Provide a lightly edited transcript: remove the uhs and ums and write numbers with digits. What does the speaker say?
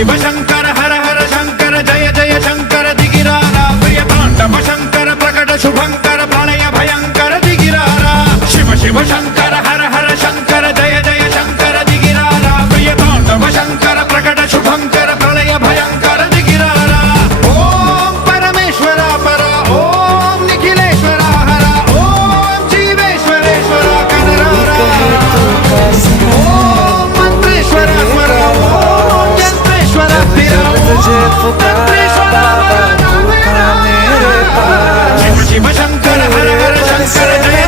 शिव शंकर हर हर शंकर जय जय शंकर दिगिरारा प्रिय तांडव शंकर प्रकट शुभंकर प्रलय भयंकर दिगिरारा शिव शिव शंकर हर हर शंकर जय जय शंकर दिगिरारा प्रिय तांडव शंकर प्रकट शुभंकर प्रलय भयंकर दिगिरारा ओम परमेश्वरा परा ओम निखिलेश्वरा हरा ओम जीवेश्वरेश्वरा कनरारा ओम मंत्रेश्वरा स्वरा ओम यंत्रेश्वरा तुझे पुकारा बाबा मेरे पास शिव शिव शंकर हर हर शंकर जय